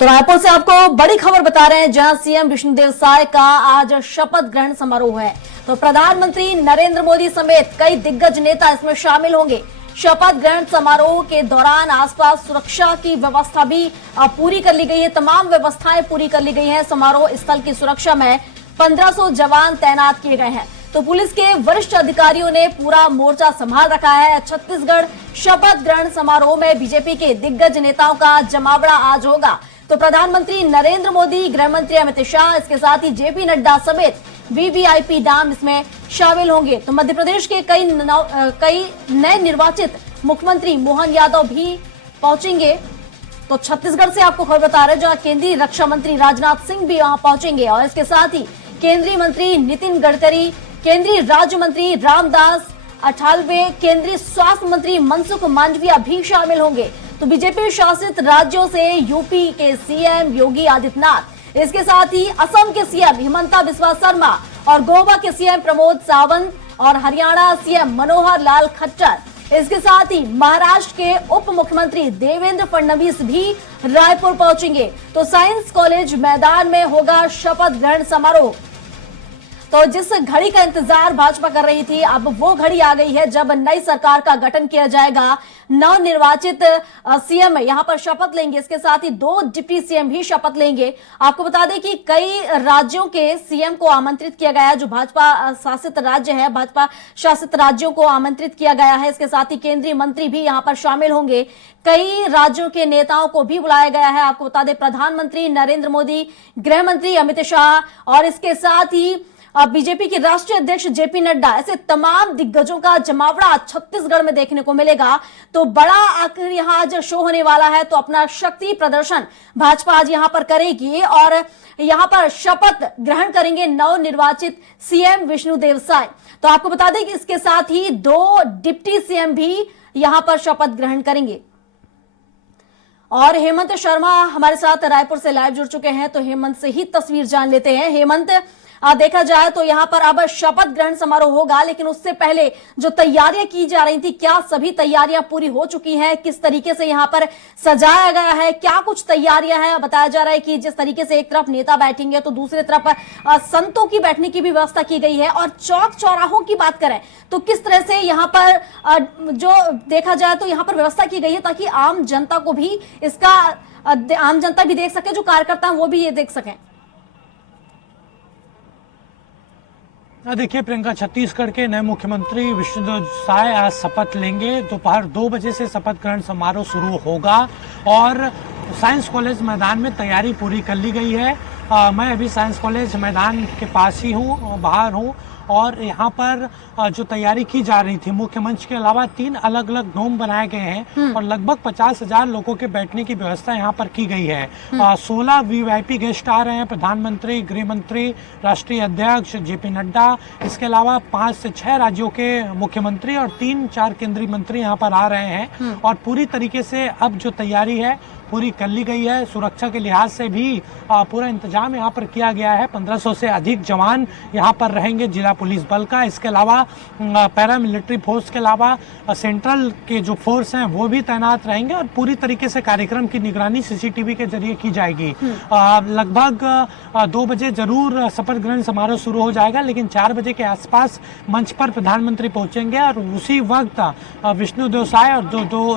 तो रायपुर से आपको बड़ी खबर बता रहे हैं, जहां सीएम विष्णुदेव साय का आज शपथ ग्रहण समारोह है। तो प्रधानमंत्री नरेंद्र मोदी समेत कई दिग्गज नेता इसमें शामिल होंगे। शपथ ग्रहण समारोह के दौरान आसपास सुरक्षा की व्यवस्था भी पूरी कर ली गई है। तमाम व्यवस्थाएं पूरी कर ली गई हैं। समारोह स्थल की सुरक्षा में 1500 जवान तैनात किए गए हैं। तो पुलिस के वरिष्ठ अधिकारियों ने पूरा मोर्चा संभाल रखा है। छत्तीसगढ़ शपथ ग्रहण समारोह में बीजेपी के दिग्गज नेताओं का जमावड़ा आज होगा। तो प्रधानमंत्री नरेंद्र मोदी, गृह मंत्री अमित शाह, इसके साथ ही जेपी नड्डा समेत वीवीआईपी नाम इसमें शामिल होंगे। तो मध्य प्रदेश के कई नए निर्वाचित मुख्यमंत्री मोहन यादव भी पहुंचेंगे। तो छत्तीसगढ़ से आपको खबर बता रहे हैं, जहां केंद्रीय रक्षा मंत्री राजनाथ सिंह भी वहां पहुंचेंगे और इसके साथ ही केंद्रीय मंत्री नितिन गडकरी, केंद्रीय राज्य मंत्री रामदास अठावले, केंद्रीय स्वास्थ्य मंत्री मनसुख मांडविया भी शामिल होंगे। तो बीजेपी शासित राज्यों से यूपी के सीएम योगी आदित्यनाथ, इसके साथ ही असम के सीएम हिमंता बिस्वा शर्मा और गोवा के सीएम प्रमोद सावंत और हरियाणा सीएम मनोहर लाल खट्टर, इसके साथ ही महाराष्ट्र के उप मुख्यमंत्री देवेंद्र फडणवीस भी रायपुर पहुंचेंगे। तो साइंस कॉलेज मैदान में होगा शपथ ग्रहण समारोह। तो जिस घड़ी का इंतजार भाजपा कर रही थी, अब वो घड़ी आ गई है जब नई सरकार का गठन किया जाएगा। नवनिर्वाचित सीएम यहां पर शपथ लेंगे। इसके साथ ही 2 डिप्टी सीएम भी शपथ लेंगे। आपको बता दें कि कई राज्यों के सीएम को आमंत्रित किया गया है। जो भाजपा शासित राज्य है, भाजपा शासित राज्यों को आमंत्रित किया गया है। इसके साथ ही केंद्रीय मंत्री भी यहां पर शामिल होंगे। कई राज्यों के नेताओं को भी बुलाया गया है। आपको बता दें, प्रधानमंत्री नरेंद्र मोदी, गृह मंत्री अमित शाह और इसके साथ ही बीजेपी के राष्ट्रीय अध्यक्ष जेपी नड्डा, ऐसे तमाम दिग्गजों का जमावड़ा छत्तीसगढ़ में देखने को मिलेगा। तो बड़ा आखिर यहां आज शो होने वाला है। तो अपना शक्ति प्रदर्शन भाजपा आज यहां पर करेगी और यहां पर शपथ ग्रहण करेंगे नवनिर्वाचित सीएम विष्णुदेव साय। तो आपको बता दें कि इसके साथ ही 2 डिप्टी सीएम भी यहां पर शपथ ग्रहण करेंगे। और हेमंत शर्मा हमारे साथ रायपुर से लाइव जुड़ चुके हैं। तो हेमंत से ही तस्वीर जान लेते हैं। हेमंत, देखा जाए तो यहां पर अब शपथ ग्रहण समारोह होगा, लेकिन उससे पहले जो तैयारियां की जा रही थी, क्या सभी तैयारियां पूरी हो चुकी हैं? किस तरीके से यहां पर सजाया गया है? क्या कुछ तैयारियां हैं? बताया जा रहा है कि जिस तरीके से एक तरफ नेता बैठेंगे तो दूसरी तरफ संतों की बैठने की भी व्यवस्था की गई है। और चौक चौराहों की बात करें तो किस तरह से यहां पर जो देखा जाए तो यहां पर व्यवस्था की गई है, ताकि आम जनता को भी इसका आम जनता भी देख सके, जो कार्यकर्ता हैं वो भी ये देख सकें। देखिए प्रियंका, छत्तीसगढ़ के नए मुख्यमंत्री विष्णुदेव साय आज शपथ लेंगे। दोपहर 2 बजे से शपथ ग्रहण समारोह शुरू होगा और साइंस कॉलेज मैदान में तैयारी पूरी कर ली गई है। मैं अभी साइंस कॉलेज मैदान के पास ही हूँ, बाहर हूँ और यहाँ पर जो तैयारी की जा रही थी, मुख्य मंच के अलावा 3 अलग अलग डोम बनाए गए हैं और लगभग 50,000 लोगों के बैठने की व्यवस्था यहाँ पर की गई है। 16 वीवीआईपी गेस्ट आ रहे हैं, प्रधानमंत्री, गृह मंत्री, राष्ट्रीय अध्यक्ष जेपी नड्डा, इसके अलावा 5 से 6 राज्यों के मुख्यमंत्री और 3-4 केंद्रीय मंत्री यहाँ पर आ रहे हैं। और पूरी तरीके से अब जो तैयारी है पूरी कर ली गई है। सुरक्षा के लिहाज से भी पूरा इंतजाम यहाँ पर किया गया है। 1500 से अधिक जवान यहाँ पर रहेंगे जिला पुलिस बल का। इसके अलावा पैरामिलिट्री फोर्स के अलावा सेंट्रल के जो फोर्स हैं वो भी तैनात रहेंगे और पूरी तरीके से कार्यक्रम की निगरानी सीसीटीवी के जरिए की जाएगी। लगभग 2 बजे जरूर शपथ ग्रहण समारोह शुरू हो जाएगा, लेकिन 4 बजे के आसपास मंच पर प्रधानमंत्री पहुंचेंगे और उसी वक्त विष्णुदेव साय और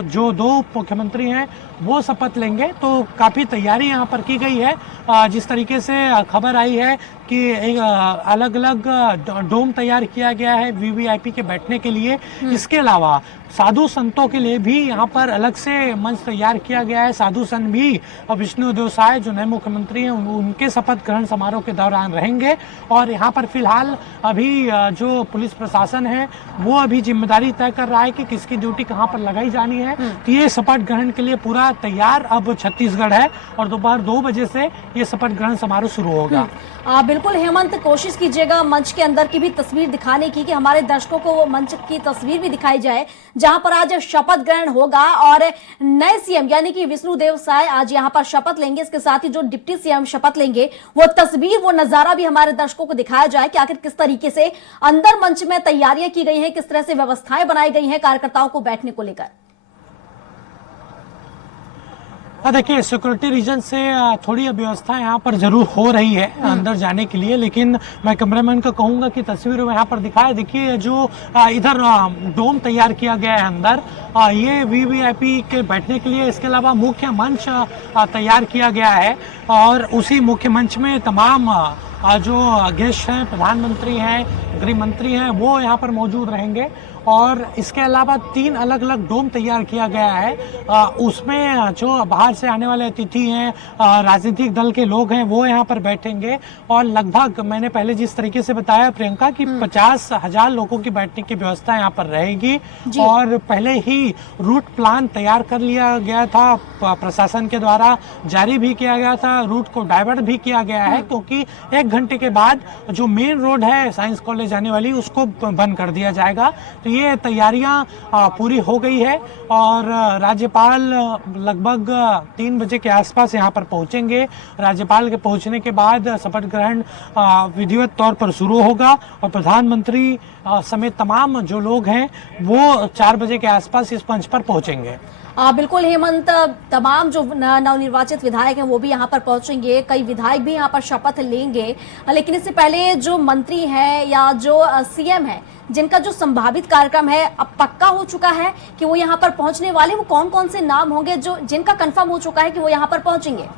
जो दो मुख्यमंत्री हैं वो शपथ लेंगे। तो काफ़ी तैयारी यहाँ पर की गई है। जिस तरीके से खबर आई है कि एक अलग अलग डोम तैयार किया गया है वीवीआईपी के बैठने के लिए। इसके अलावा साधु संतों के लिए भी यहाँ पर अलग से मंच तैयार किया गया है। साधु संत भी विष्णुदेव साय जो नए मुख्यमंत्री हैं उनके शपथ ग्रहण समारोह के दौरान रहेंगे। और यहाँ पर फिलहाल अभी जो पुलिस प्रशासन है वो अभी जिम्मेदारी तय कर रहा है कि किसकी ड्यूटी कहाँ पर लगाई जानी है। तो ये शपथ ग्रहण के लिए पूरा तैयार अब छत्तीसगढ़ है और दोपहर 2 बजे से ये शपथ ग्रहण समारोह शुरू होगा। बिल्कुल हेमंत, कोशिश कीजिएगा मंच के अंदर की भी तस्वीर दिखाने की, कि हमारे दर्शकों को वो मंच की तस्वीर भी दिखाई जाए जहां पर आज शपथ ग्रहण होगा और नए सीएम यानी कि विष्णुदेव साय आज यहां पर शपथ लेंगे। इसके साथ ही जो डिप्टी सीएम शपथ लेंगे वो तस्वीर, वो नजारा भी हमारे दर्शकों को दिखाया जाए कि आखिर किस तरीके से अंदर मंच में तैयारियां की गई हैं, किस तरह से व्यवस्थाएं बनाई गई हैं कार्यकर्ताओं को बैठने को लेकर। देखिए सिक्योरिटी रीजन से थोड़ी अव्यवस्था यहाँ पर जरूर हो रही है अंदर जाने के लिए, लेकिन मैं कैमरामैन को कहूँगा कि तस्वीरों में यहाँ पर दिखाए। देखिए जो इधर डोम तैयार किया गया है अंदर, ये वीवीआईपी के बैठने के लिए। इसके अलावा मुख्य मंच तैयार किया गया है और उसी मुख्य मंच में तमाम जो गेस्ट हैं, प्रधानमंत्री हैं, गृह मंत्री हैं, वो यहाँ पर मौजूद रहेंगे। और इसके अलावा 3 अलग अलग डोम तैयार किया गया है, उसमें जो बाहर से आने वाले अतिथि हैं, राजनीतिक दल के लोग हैं, वो यहाँ पर बैठेंगे। और लगभग मैंने पहले जिस तरीके से बताया प्रियंका कि 50,000 लोगों की बैठने की व्यवस्था यहाँ पर रहेगी। और पहले ही रूट प्लान तैयार कर लिया गया था, प्रशासन के द्वारा जारी भी किया गया था, रूट को डाइवर्ट भी किया गया है, क्योंकि 1 घंटे के बाद जो मेन रोड है साइंस कॉलेज जाने वाली, उसको बंद कर दिया जाएगा। तो ये तैयारियां पूरी हो गई है और राज्यपाल लगभग 3 बजे के आसपास यहाँ पर पहुंचेंगे। राज्यपाल के पहुंचने के बाद शपथ ग्रहण विधिवत तौर पर शुरू होगा और प्रधानमंत्री समेत तमाम जो लोग हैं वो 4 बजे के आसपास इस मंच पर पहुंचेंगे। बिल्कुल हेमंत, तमाम जो नवनिर्वाचित विधायक हैं वो भी यहाँ पर पहुंचेंगे, कई विधायक भी यहाँ पर शपथ लेंगे। लेकिन इससे पहले जो मंत्री हैं या जो सीएम है, जिनका जो संभावित कार्यक्रम है अब पक्का हो चुका है कि वो यहाँ पर पहुंचने वाले, वो कौन कौन से नाम होंगे जो जिनका कंफर्म हो चुका है कि वो यहाँ पर पहुंचेंगे?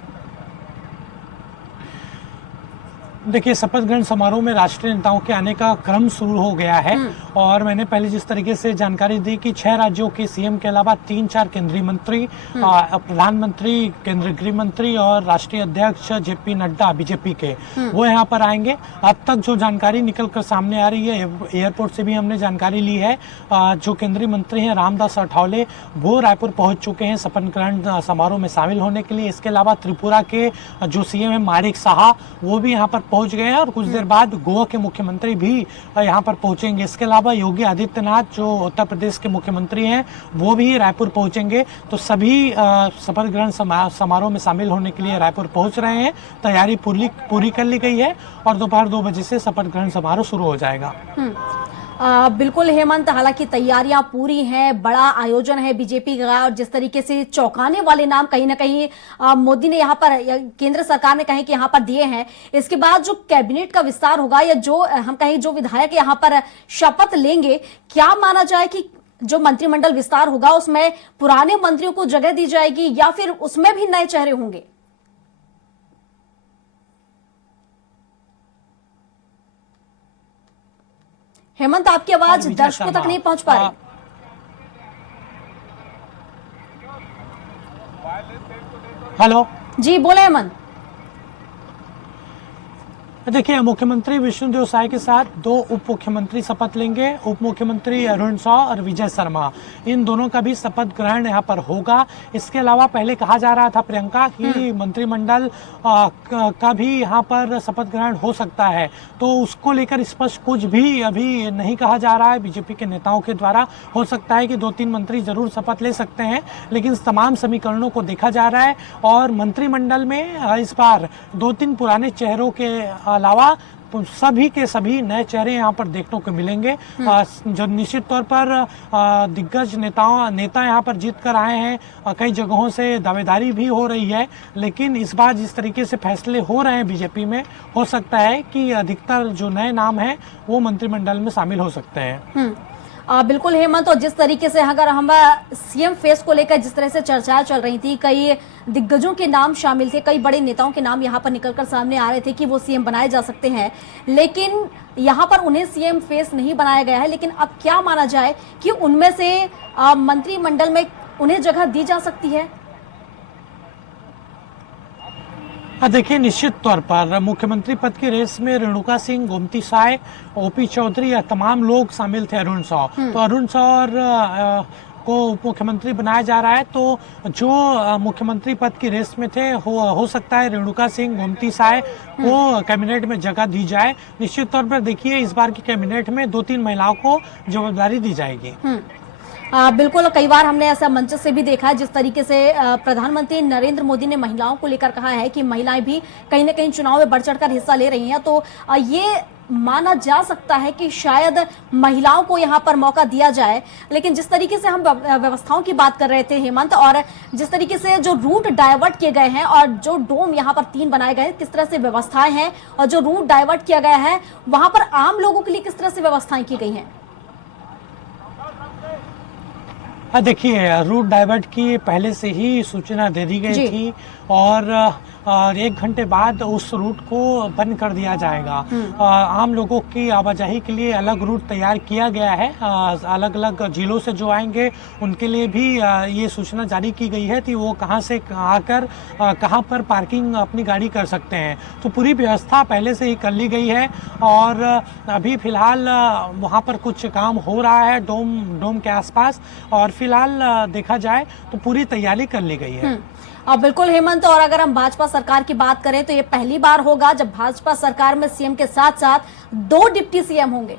देखिए शपथ ग्रहण समारोह में राष्ट्रीय नेताओं के आने का क्रम शुरू हो गया है और मैंने पहले जिस तरीके से जानकारी दी कि 6 राज्यों के सीएम के अलावा 3-4 केंद्रीय मंत्री, प्रधानमंत्री, केंद्रीय गृह मंत्री और राष्ट्रीय अध्यक्ष जेपी नड्डा बीजेपी के, वो यहाँ पर आएंगे। अब तक जो जानकारी निकल कर सामने आ रही है, एयरपोर्ट से भी हमने जानकारी ली है, जो केंद्रीय मंत्री हैं रामदास अठावले, वो रायपुर पहुंच चुके हैं शपथ ग्रहण समारोह में शामिल होने के लिए। इसके अलावा त्रिपुरा के जो सीएम है माणिक साहा, वो भी यहाँ पर पहुंच गए हैं और कुछ देर बाद गोवा के मुख्यमंत्री भी यहाँ पर पहुंचेंगे। इसके अलावा योगी आदित्यनाथ जो उत्तर प्रदेश के मुख्यमंत्री हैं, वो भी रायपुर पहुंचेंगे। तो सभी शपथ ग्रहण समारोह में शामिल होने के लिए रायपुर पहुंच रहे हैं। तैयारी पूरी कर ली गई है और दोपहर 2 बजे से शपथ ग्रहण समारोह शुरू हो जाएगा। बिल्कुल हेमंत, हालांकि तैयारियां पूरी हैं, बड़ा आयोजन है बीजेपी का और जिस तरीके से चौंकाने वाले नाम कहीं ना कहीं मोदी ने यहाँ पर, केंद्र सरकार ने कहे कि यहाँ पर दिए हैं। इसके बाद जो कैबिनेट का विस्तार होगा या जो हम कहें जो विधायक यहाँ पर शपथ लेंगे, क्या माना जाए कि जो मंत्रिमंडल विस्तार होगा उसमें पुराने मंत्रियों को जगह दी जाएगी या फिर उसमें भी नए चेहरे होंगे? हेमंत, आपकी आवाज दर्शकों तक नहीं पहुंच पा रही। हेलो जी बोले हेमंत। देखिए मुख्यमंत्री विष्णुदेव साय के साथ 2 उप मुख्यमंत्री शपथ लेंगे। उप मुख्यमंत्री अरुण साव और विजय शर्मा, इन दोनों का भी शपथ ग्रहण यहाँ पर होगा। इसके अलावा पहले कहा जा रहा था प्रियंका कि मंत्रिमंडल का भी यहाँ पर शपथ ग्रहण हो सकता है, तो उसको लेकर स्पष्ट कुछ भी अभी नहीं कहा जा रहा है बीजेपी के नेताओं के द्वारा। हो सकता है कि 2-3 मंत्री जरूर शपथ ले सकते हैं, लेकिन तमाम समीकरणों को देखा जा रहा है और मंत्रिमंडल में इस बार 2-3 पुराने चेहरों के अलावा सभी के सभी नए चेहरे यहाँ पर देखने को मिलेंगे। जो निश्चित तौर पर दिग्गज नेता यहाँ पर जीत कर आए हैं, कई जगहों से दावेदारी भी हो रही है, लेकिन इस बार जिस तरीके से फैसले हो रहे हैं बीजेपी में, हो सकता है कि अधिकतर जो नए नाम हैं वो मंत्रिमंडल में शामिल हो सकते हैं। बिल्कुल हेमंत, और जिस तरीके से अगर हम सीएम फेस को लेकर जिस तरह से चर्चाएं चल रही थी, कई दिग्गजों के नाम शामिल थे, कई बड़े नेताओं के नाम यहां पर निकलकर सामने आ रहे थे कि वो सीएम बनाए जा सकते हैं, लेकिन यहां पर उन्हें सीएम फेस नहीं बनाया गया है। लेकिन अब क्या माना जाए कि उनमें से मंत्रिमंडल में उन्हें जगह दी जा सकती है? देखिए निश्चित तौर पर मुख्यमंत्री पद की रेस में रेणुका सिंह, गोमती साय, ओपी चौधरी या तमाम लोग शामिल थे। अरुण साव, तो अरुण साव को उप मुख्यमंत्री बनाया जा रहा है। तो जो मुख्यमंत्री पद की रेस में थे, हो सकता है रेणुका सिंह, गोमती साय को कैबिनेट में जगह दी जाए। निश्चित तौर पर देखिए इस बार की कैबिनेट में 2-3 महिलाओं को जवाबदारी दी जाएगी। बिल्कुल, कई बार हमने ऐसा मंच से भी देखा है जिस तरीके से प्रधानमंत्री नरेंद्र मोदी ने महिलाओं को लेकर कहा है कि महिलाएं भी कहीं ना कहीं चुनाव में बढ़ चढ़कर हिस्सा ले रही हैं। तो ये माना जा सकता है कि शायद महिलाओं को यहाँ पर मौका दिया जाए, लेकिन जिस तरीके से हम व्यवस्थाओं की बात कर रहे थे हेमंत, और जिस तरीके से जो रूट डाइवर्ट किए गए हैं और जो डोम यहाँ पर 3 बनाए गए हैं, किस तरह से व्यवस्थाएं हैं, और जो रूट डाइवर्ट किया गया है वहां पर आम लोगों के लिए किस तरह से व्यवस्थाएं की गई हैं? देखिए, रूट डाइवर्ट की पहले से ही सूचना दे दी गई थी और 1 घंटे बाद उस रूट को बंद कर दिया जाएगा। आम लोगों की आवाजाही के लिए अलग रूट तैयार किया गया है। अलग अलग जिलों से जो आएंगे उनके लिए भी ये सूचना जारी की गई है कि वो कहाँ से आकर कहाँ पर पार्किंग अपनी गाड़ी कर सकते हैं। तो पूरी व्यवस्था पहले से ही कर ली गई है और अभी फिलहाल वहाँ पर कुछ काम हो रहा है डोम के आसपास, और फिलहाल देखा जाए तो पूरी तैयारी कर ली गई है। अब बिल्कुल हेमंत, और अगर हम भाजपा सरकार की बात करें तो ये पहली बार होगा जब भाजपा सरकार में सीएम के साथ साथ 2 डिप्टी सीएम होंगे।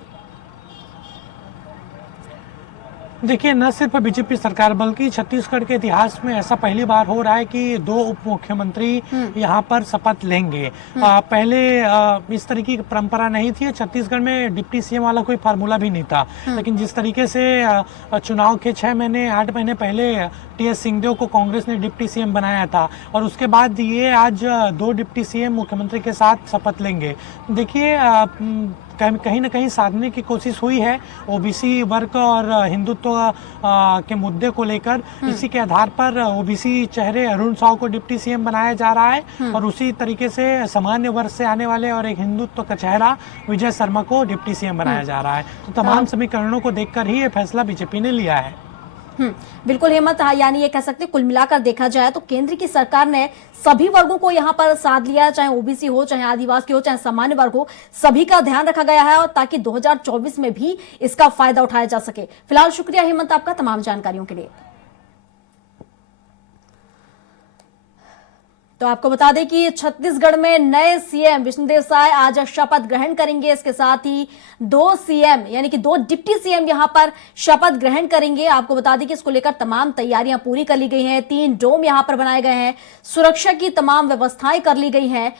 देखिए, न सिर्फ बीजेपी सरकार बल्कि छत्तीसगढ़ के इतिहास में ऐसा पहली बार हो रहा है कि 2 उप मुख्यमंत्री यहाँ पर शपथ लेंगे। पहले इस तरीके की परंपरा नहीं थी। छत्तीसगढ़ में डिप्टी सीएम वाला कोई फार्मूला भी नहीं था, लेकिन जिस तरीके से चुनाव के 6 महीने 8 महीने पहले टीएस सिंहदेव को कांग्रेस ने डिप्टी सीएम बनाया था और उसके बाद ये आज 2 डिप्टी सीएम मुख्यमंत्री के साथ शपथ लेंगे। देखिए, कहीं ना कहीं साधने की कोशिश हुई है ओबीसी वर्ग और हिंदुत्व के मुद्दे को लेकर। इसी के आधार पर ओबीसी चेहरे अरुण साव को डिप्टी सीएम बनाया जा रहा है और उसी तरीके से सामान्य वर्ग से आने वाले और एक हिंदुत्व का चेहरा विजय शर्मा को डिप्टी सीएम बनाया जा रहा है। तो तमाम समीकरणों को देखकर ही ये फैसला बीजेपी ने लिया है। बिल्कुल हेमंत, यानी ये कह सकते हैं कुल मिलाकर देखा जाए तो केंद्र की सरकार ने सभी वर्गों को यहाँ पर साथ लिया, चाहे ओबीसी हो, चाहे आदिवासी हो, चाहे सामान्य वर्ग हो, सभी का ध्यान रखा गया है और ताकि 2024 में भी इसका फायदा उठाया जा सके। फिलहाल शुक्रिया हेमंत आपका तमाम जानकारियों के लिए। तो आपको बता दें कि छत्तीसगढ़ में नए सीएम विष्णुदेव साय आज शपथ ग्रहण करेंगे। इसके साथ ही 2 सीएम यानी कि 2 डिप्टी सीएम यहां पर शपथ ग्रहण करेंगे। आपको बता दें कि इसको लेकर तमाम तैयारियां पूरी कर ली गई हैं। 3 डोम यहां पर बनाए गए हैं, सुरक्षा की तमाम व्यवस्थाएं कर ली गई हैं।